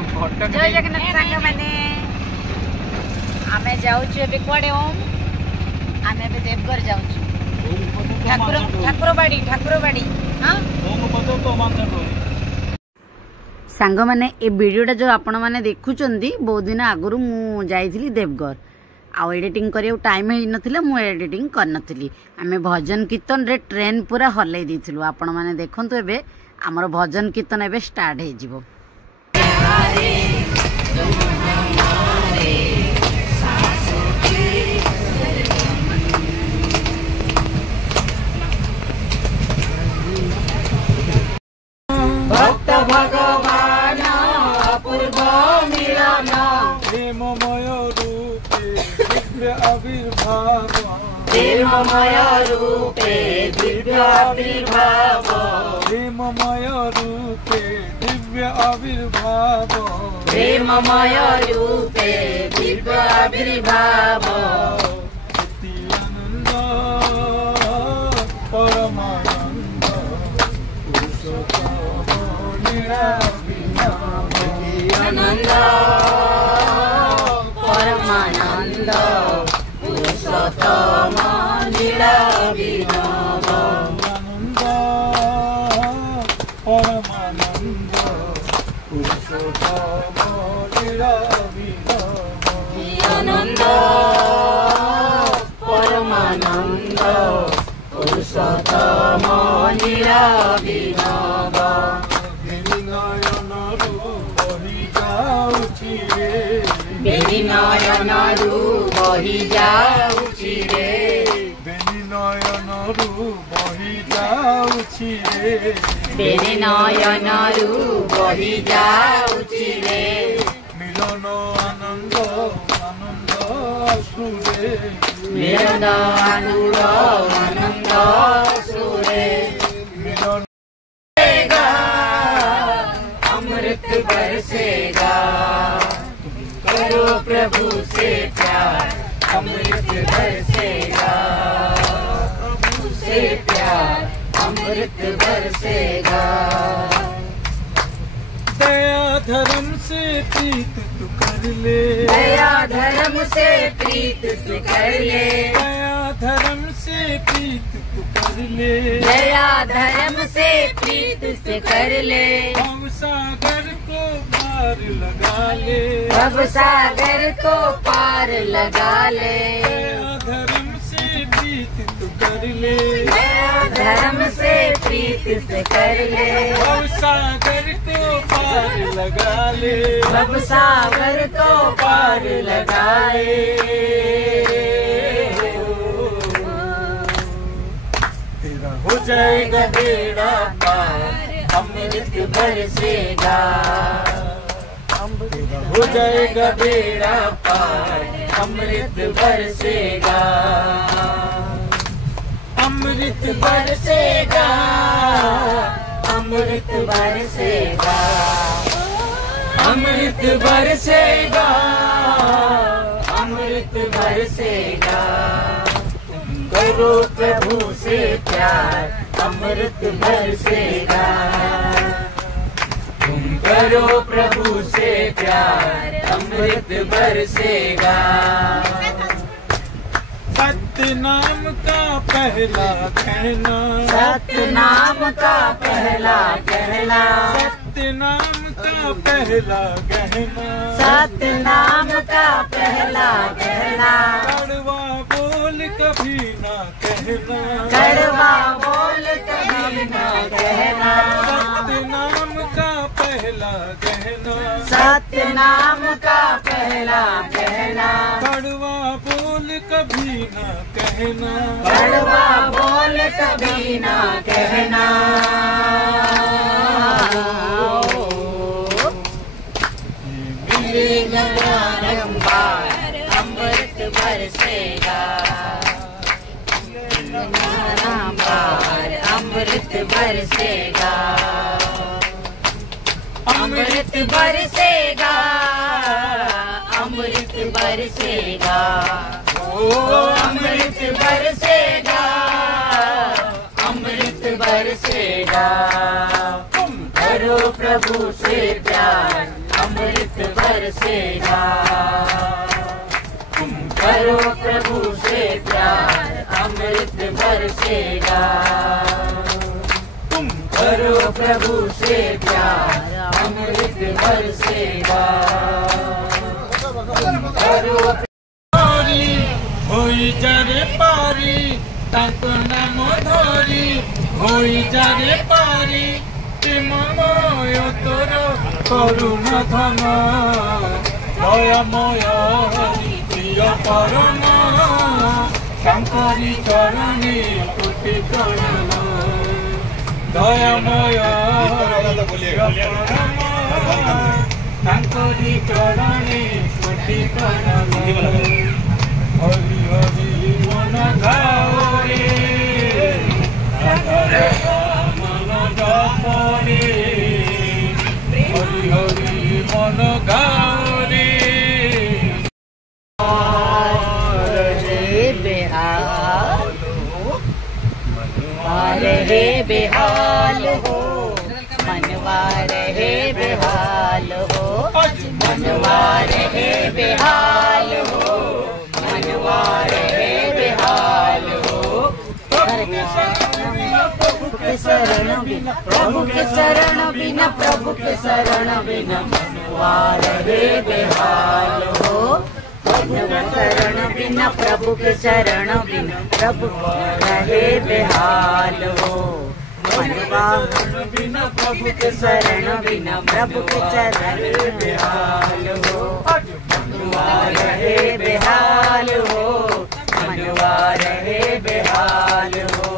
जय जगन्नाथ सांग मैंने आमे जाउछु एबे कोडे ओम आमे एबे देवघर जाउछु ठाकुर बाड़ी हां सांग माने ए वीडियोटा जो आपण माने देखुचंदी बहुत दिन आगु मु जाइथिली देवघर आ एडिटिंग करियो टाइम हे नथिले मु एडिटिंग कर नथिली आमे भजन कीर्तन रे ट्रेन पूरा हल्लै दिथिलु आपण माने देखंतु एबे हमर भजन कीर्तन एबे स्टार्ट हे जिवो भक्त भगवान अपूर्व मिलन प्रेममय रूपे दिव्य आविर्भाव प्रेममय रूपे दिव्य आविर्भाव प्रेममय रूपे दिव्य आविर्भाव प्रेममय रूपे दिव्य आविर्भाव आनंद परमानंद आनंद परमानंद पुरुषोत्तम लीला विनोद आनंद परमानंद पुरुषोत्तम लीला विनोद आनंद परमानंद पुरुषोत्तम लीला विनोद बेनी नयनरू बही जाउछि रे बेनी नयनरू बही जाउछि रे बेनी नयनरू बही जाउछि रे मिलन आनंद आनंद सुरे मिलन आनंद सुरे मिलन अमृत बरसेगा करो प्रभु से प्यार अमृत बरसेगा प्रभु से प्यार अमृत बरसेगा दया धर्म से प्रीत तू कर ले दया धर्म से प्रीत तू कर ले दया धर्म से प्रीत तू कर ले दया धर्म से प्रीत से कर ले भव सागर को पार लगा ले भव सागर को पार लगा ले दया धर्म से प्रीत तू कर ले दया धर्म से प्रीत से कर ले भव सागर को पार लगा ले भव सागर को पार लगाए तेरा हो जाएगा बेड़ा पार अमृत बरसेगा तेरा हो जाएगा बेड़ा पार अमृत बरसेगा अमृत बरसेगा अमृत बरसेगा अमृत बरसेगा अमृत बरसेगा करो प्रभु से प्यार अमृत बरसेगा तुम करो प्रभु से प्यार अमृत बरसेगा सत्य नाम का पहला कहना सत्य नाम का पहला कहना सत्य नाम का पहला कहना सत्य नाम का पहला कहना कड़वा बोल कभी ना कहना कड़वा बोल कभी ना कहना सत्य नाम का पहला कहना सत्य नाम का पहला कहना कड़वा बोल कभी ना कहना कड़वा बोल कभी ना कहना मिलेगा बारंबार अमृत बरसेगा बारंबार अमृत बरसेगा अमृत बरसेगा अमृत बरसेगा ओ अमृत बरसेगा अमृत बरसेगा तुम करो प्रभु से प्यार अमृत बरसेगा। तुम करो प्रभु से प्यार, अमृत बरसेगा। तुम करो प्रभु से प्यार, अमृत बरसेगा। तुम करो होई जारे पारी, ताको नाम धरी होई जारे पारी। प्रेममय तोर करुण धन, दयामय हरि प्रिय परम। तांकरी चरणे कोटि प्रणाम, दयामय हरि प्रिय परम। तांकरी चरणे कोटि प्रणाम। हरि हरि मन गाओ रे, राधा मन जप रे। हरि हरि मन गाओ रे। रहे बेहाल हो, मनवा रहे बेहाल हो, मनवा रहे बेहाल हो, मनवा रहे बेहाल हो। प्रभु के शरण बिना, प्रभु के शरण बिना, प्रभु के शरण बिना, मनवा रहे बेहाल हो। मनवा शरण बिना, प्रभु के शरण बिना, प्रभु रहे बेहाल हो। मनवा बिना, प्रभु के शरण बिना, प्रभु के चरण बेहाल हो। मनवा रहे बेहाल हो, मनवा रहे बेहाल हो,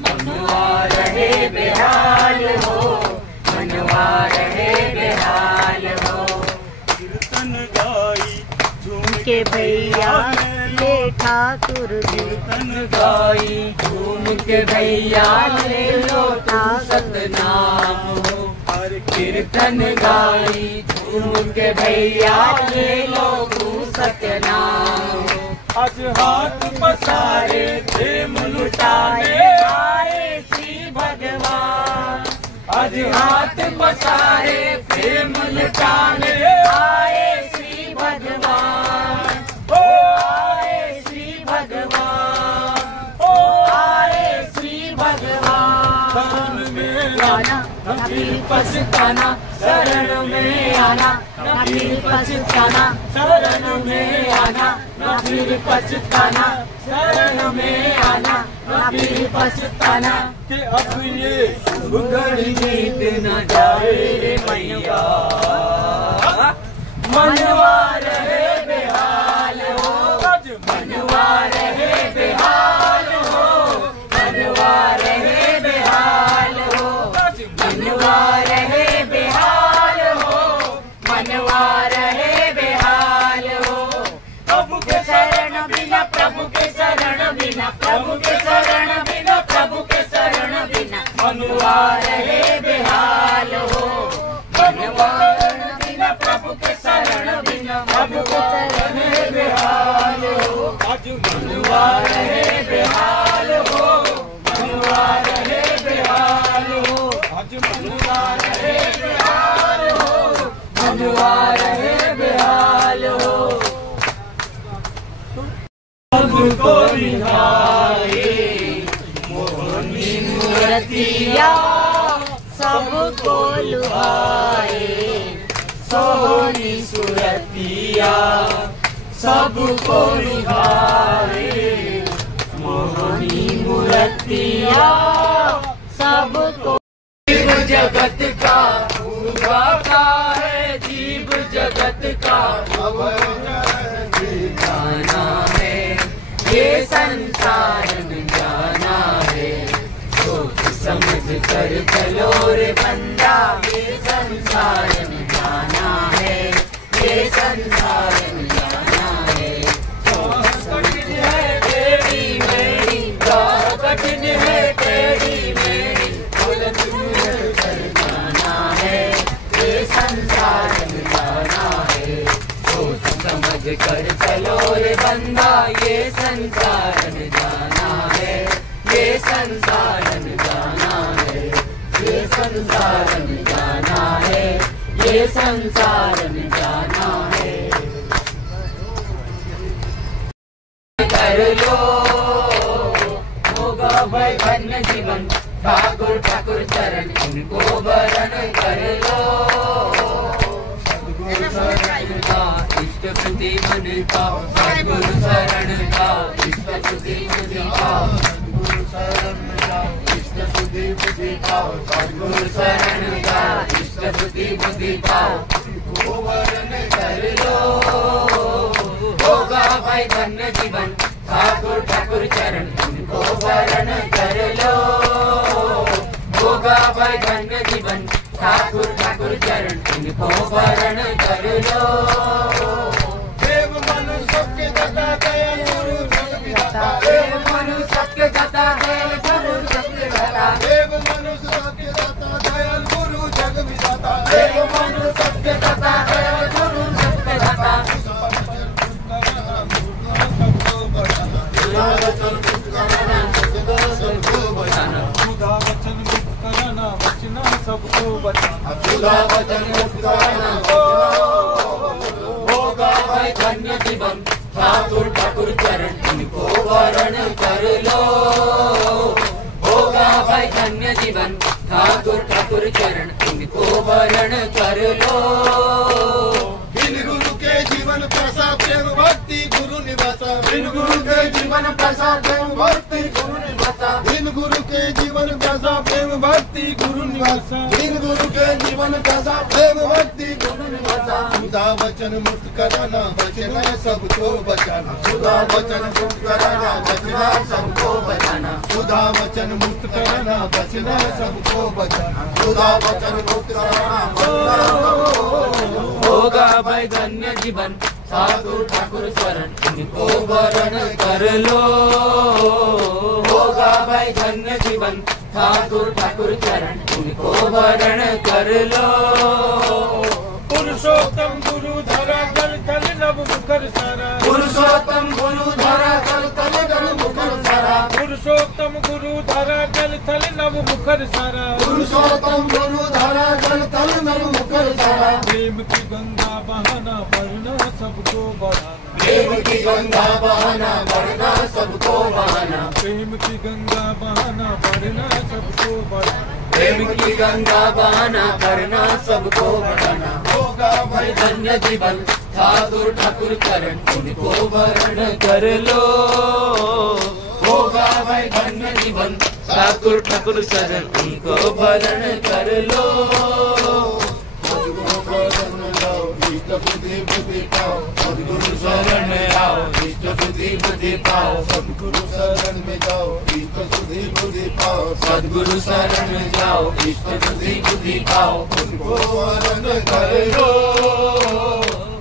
मनवा रहे बेहाल हो, मनवा रहे बेहाल हो। कीर्तन गाई झूम के भैया ले ठाकुर जी, कीर्तन गाई झूम के भैया ले लो तू सतनाम हो। हर कीर्तन गाई झूम के भैया ले लो तू सतनाम हो। आज हाथ पसारे प्रेम लुटाने आए श्री भगवान। आज हाथ पसारे प्रेम लुटाने आए श्री भगवान। ओ आए श्री भगवान, ओ आए श्री भगवान। शरण में आना न फिर पछताना, शरण में आना न फिर पछताना, शरण में आना न फिर पछताना, शरण में आना न फिर पछताना। कि अब ये शुभ घड़ी बीत न जाए रे मैया, मनवा रहे बेहाल हो, मनवा रहे बेहाल हो, मनवा रहे बेहाल हो, मनवा रहे बेहाल हो, मनवा रहे बेहाल हो। प्रभु के शरण बिना, प्रभु के शरण बिना, प्रभु के शरण बिना, प्रभु के शरण बिना, मनवा रहे बेहाल हो। मनवा बिना, प्रभु के शरण बिना, प्रभु के शरण बेहाल हो। आज मनवा रहे बेहाल हो, मनवा रहे बेहाल हो, आज मनवा रहे बेहाल हो, मनवा रहे बेहाल हो। सबको निहारे मोहनी मूर्तिया, सबको लुभाए सोनी सुरतिया, सबको लुभाए मोहनी मूर्तिया, सबको। जीव जगत का उदाता है, जीव जगत का जाना है, ये संसार में जाना है। सोच समझ कर चलो रे बंदा, ये संसार में जाना है, ये संसार में जाना है। कठिन है तेरी मेरी, कठिन है तेरी मेरी, कर जाना है, ये संसार में जाना है। सोच समझ कर चलो रे बंदा, ये संसार में जाना है, ये संसार में जाना है, ये संसार में जाना है, ये संसार में जाना है। ठाकुर ठाकुर चरण इनको वरण कर लो। सद्गुरु शरण का इष्ट बुद्धि मन का, सद्गुरु शरण का इष्ट बुद्धि बुद्धि का, सद्गुरु शरण का इष्ट बुद्धि बुद्धि का, सद्गुरु शरण का इष्ट बुद्धि बुद्धि का इनको वरण कर लो। होगा भाई धन्य जीवन ठाकुर ठाकुर चरण इनको वरण कर लो। होगा भाई धन्य जीवन ठाकुर ठाकुर चरण इनको वरण कर लो। देव मनु सबके दाता दयाल गुरु जग विधाता, देव मनु सबके दाता दयाल गुरु जग विधाता, देव मनु सबके दाता दयाल गुरु जग विधाता, देव मनु सबके दाता दयाल गुरु जग विधाता। सुधा वचन मुक्त कराना बचना सबको बचाना, सुधा वचन मुक्त कराना होगा भाई धन्य जीवन ठाकुर ठाकुर चरण इनको वरण कर लो। होगा भाई धन्य जीवन ठाकुर ठाकुर चरण इनको वरण कर लो। बिन गुरु के जीवन पैसा प्रेम भक्ति गुरु निवासा, बिन गुरु के जीवन पैसा प्रेम भक्ति गुरु निवासा, बिन गुरु के जीवन पैसा प्रेम भक्ति गुरु निवासा, बिन गुरु के जीवन पैसा प्रेम भक्ति गुरु निवासा। सुधा वचन मुक्त कराना बचना सबको बचाना, सुधा वचन मुक्त कराना बचना सबको बचाना, सुधा वचन मुक्त कराना बचना सबको बचाना, सुधा वचन मुक्त कराना बचना सबको बचाना। होगा भाई धन्य जीवन ठाकुर ठाकुर शरण इनको वरण कर लो। होगा भाई धन्य जीवन ठाकुर ठाकुर चरण इनको वरण कर लो। पुरुषोत्तम गुरु धरा जल थल नभ मुखर सारा, पुरुषोत्तम गुरु धरा जल तल नभ मुखर सारा, पुरुषोत्तम गुरु धरा जल थल नभ मुखर सारा, पुरुषोत्तम गुरु धरा जल तल नभ मुखर सारा। प्रेम की गंगा बहाना बढ़ना सबको बढ़ाना, प्रेम की गंगा बहाना बढ़ना सबको बहाना, प्रेम की गंगा बहाना बढ़ना सबको बढ़ाना, प्रेम की गंगा बहाना करना सबको बढ़ाना। होगा भाई धन्य जीवन ठाकुर ठाकुर चरण इनको वरण कर लो। होगा भाई धन्य जीवन ठाकुर ठाकुर शरण इनको वरण कर लो। बुद्धि बुद्धि पाओ, सद्गुरु शरण आओ इष्ट बुद्धि बुद्धि पाओ, सद्गुरु शरण में जाओ इष्ट बुद्धि बुद्धि पाओ, सद्गुरु शरण में जाओ इष्ट बुद्धि बुद्धि पाओ, उनको वरण कर लो।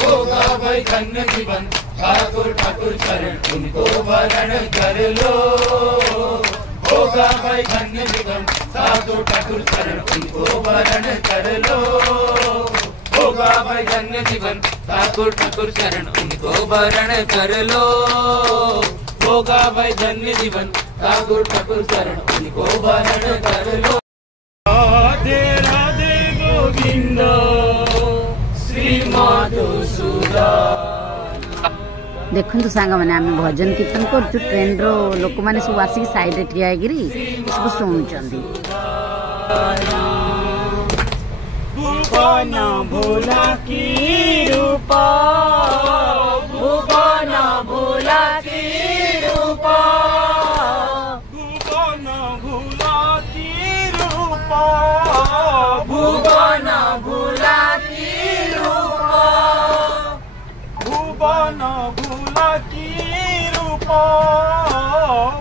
होगा भाई धन्य जीवन ठाकुर ठाकुर शरण इनको वरण कर लो। होगा भाई धन्य जीवन ठाकुर ठाकुर शरण इनको वरण कर लो। होगा भाई धन्य जीवन ठाकुर ठाकुर शरण उनको वरण कर लो। होगा भाई धन्य जीवन ठाकुर ठाकुर शरण उनको वरण कर लो। राधे राधे गोविंद श्री मधुसूदन। देखु सांग मैंने आम भजन कीर्तन कर ट्रेन रो लोक मैंने सब आसिक साइड ठिया है सब शुणुंट। भुवन भोला की रूपा, भुवन भोला की रूपा, भुवन भोला की रूपा, भुवन भोला की रूपा, भुवन भोला की रूपा,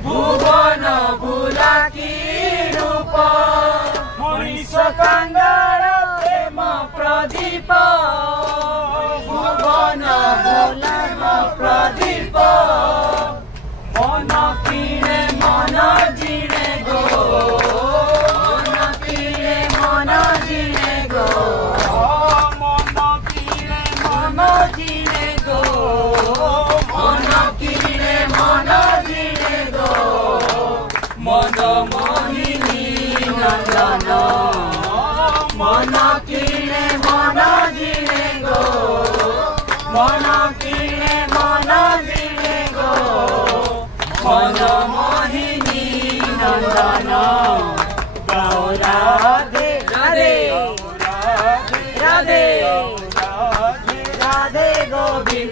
भुवन भोला की रूपा। मनीष कंगाल प्रेम प्रदीप भुवन भोला प्रदीप। मन किणे मन जिणे गो, मन किणे मन जिणे गो, मन किणे मन जिणे गो, मन किणे मन जिणे गो। मन मोहिनी नंदन, मन किणे मन जिणे गो, मन किणे मन जिणे गो। मन मोहिनी नंदन गाओ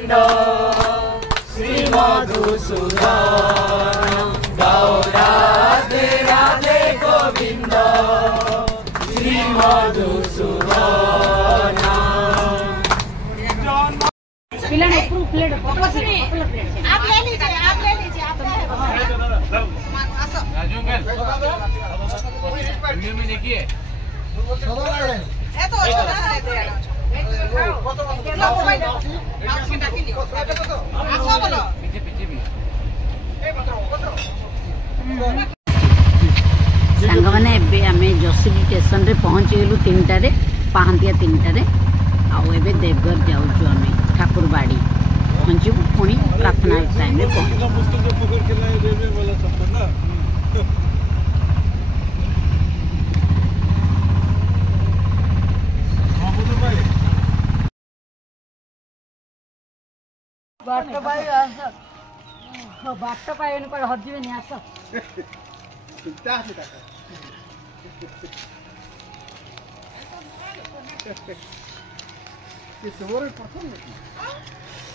गोविंद श्री मधुसूदन गाओ राधे राधे गोविंद श्री मधुसूदन। प्लेट आप ले लीजिए आप देखिए सांग मैंने एबे आमे जसीडी स्टेशन रे पहुंची गलु 3टार पहांतिया 3टार आउ एबे देवघर जाऊछु आमे ठाकुरबाड़ी पहुंचू पुणी प्रार्थना टाइम रे पहुंचू। बाट पाई आस बाट पाई पर हजिबे नि आस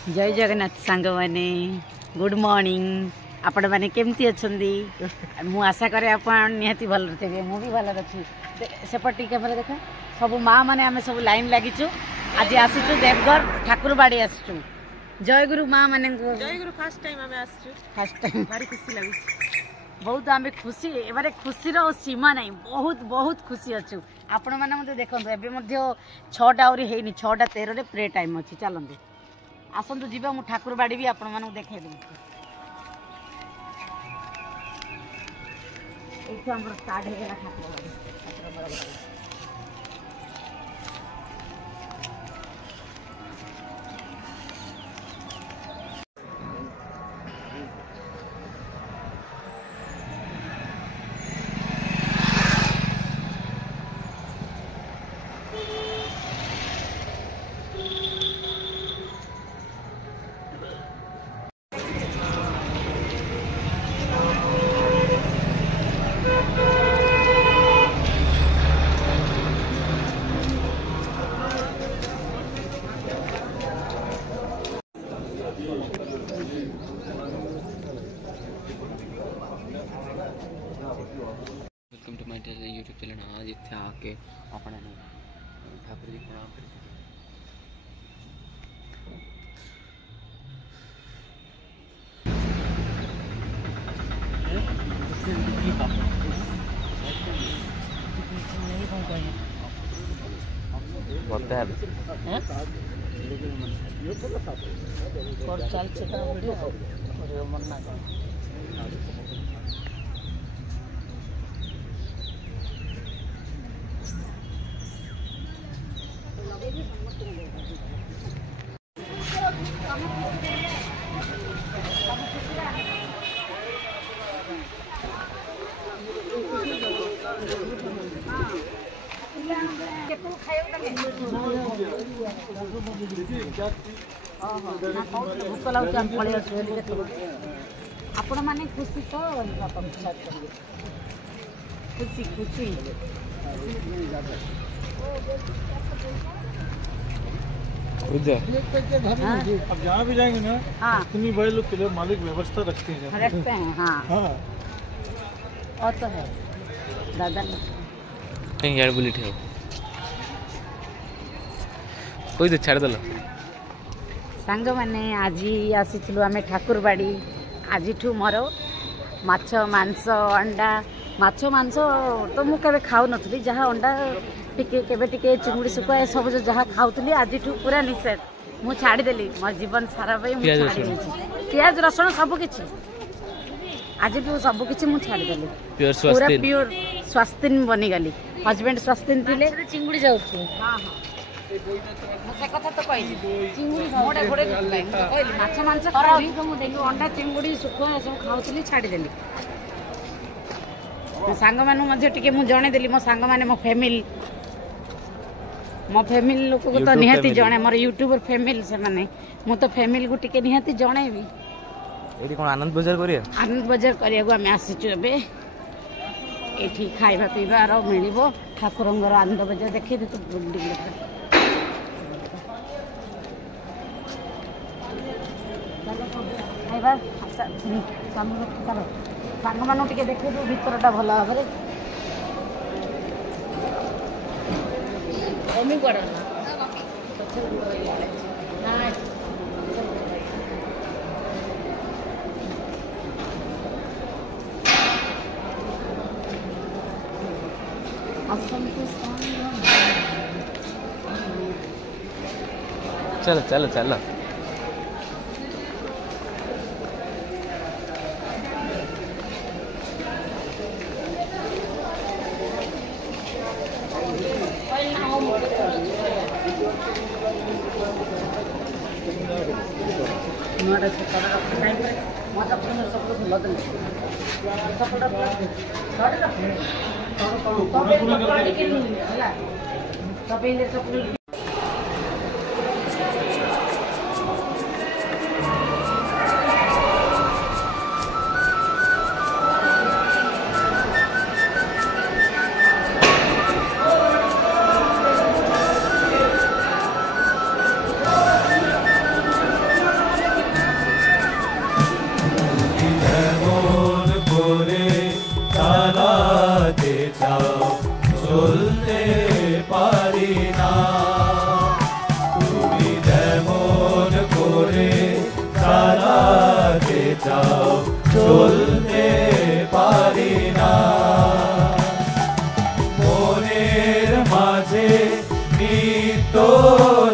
जय जगन्नाथ सांग माने गुड मॉर्निंग आपण माने केमती अछंदी मु आशा करे आपण निहाती भल रहते मु भी भल अछि सेपटी कैमरा देखा सब माँ माने आमे सब लाइन लागिचु आज आसीचु देवघर ठाकुरबाड़ी आसीचु जय गुरु माँ माने जय गुरु फर्स्ट टाइम हमें आसछु फर्स्ट टाइम भारी खुशी लागु बहुत आमे खुशी एबारे खुशी रो सीमा नहीं बहुत बहुत खुशी अच्छु आपण माने मते देखंतु एबे मध्ये 6टा आउरी हेनी 6:13 रे प्रे टाइम अछि चलंतु आसंतु जीवा मु ठाकुरबाड़ी भी आपण माने देखाइ दे एठो हमर स्टार्ट हे गेला Thakurbari welcome to my YouTube channel. आज इतने आके अपने ठाकुर जी प्रणाम कर आपण माने खुशी तो खुशी खुशी अब जहाँ भी जाएंगे ना हाँ इतनी बड़े लोग के लिए मालिक व्यवस्था रखते हैं हाँ हाँ और तो है दादा कहीं यार बुलेट है कोई तो छाड़ दल सांग मैंने आज आसीलु आम ठाकुरबाड़ी आज मोर माछ मांस अंडा माछ मांस तो मुझे खाऊ नी जहाँ अंडा टिके चिंगुड़ी शुखुआ सब जहाँ खाऊली आज पूरा निषेध मुझे छाड़देली मो जीवन सारा पियाज रसुण सबकि आज सबकि मुझे छाड़देली पूरा प्योर स्वास्तिन बनीगली हजबैंड स्वास्तिन थे चिंगुड़ी जाऊँ हाँ हाँ से कथा तो कही चिंगुड़ी मोड़े घोड़े कहली माछ मांस अंडा चिंगुड़ी शुखुआ सब खाऊली छाड़देली सांग मानू जनईदेली मो सांग माने मो फैमिली लोक को तो निहाती जणे मोर यूट्यूबर फैमिली से माने मु तो फैमिली को टिके निहाती जणेबी एठी कोन आनंद बाजार करिया को आमे आसीचु एबे एठी खाइबा पीबा रो मिलिबो ठाकुरंगर आनंद बाजार देखि तो ଖାଇବା ସ୍ୱାମୀ ଚାଲ ସାଙ୍ଗମାନଙ୍କୁ ଟିକେ ଦେଖେଇବୁ ଭିତରଟା ଭଲ ଭାବରେ କମି କୁଆଡ଼େ चलो चलो चलो চলতে পারি না মনের মাঝে নিত্য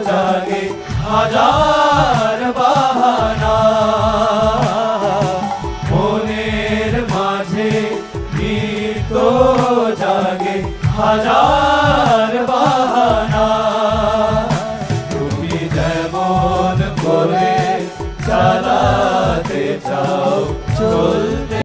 জাগে হাজার বাহানা মনের মাঝে নিত্য জাগে হাজার বাহানা তুমি যেমন করে চালাতে চাও চল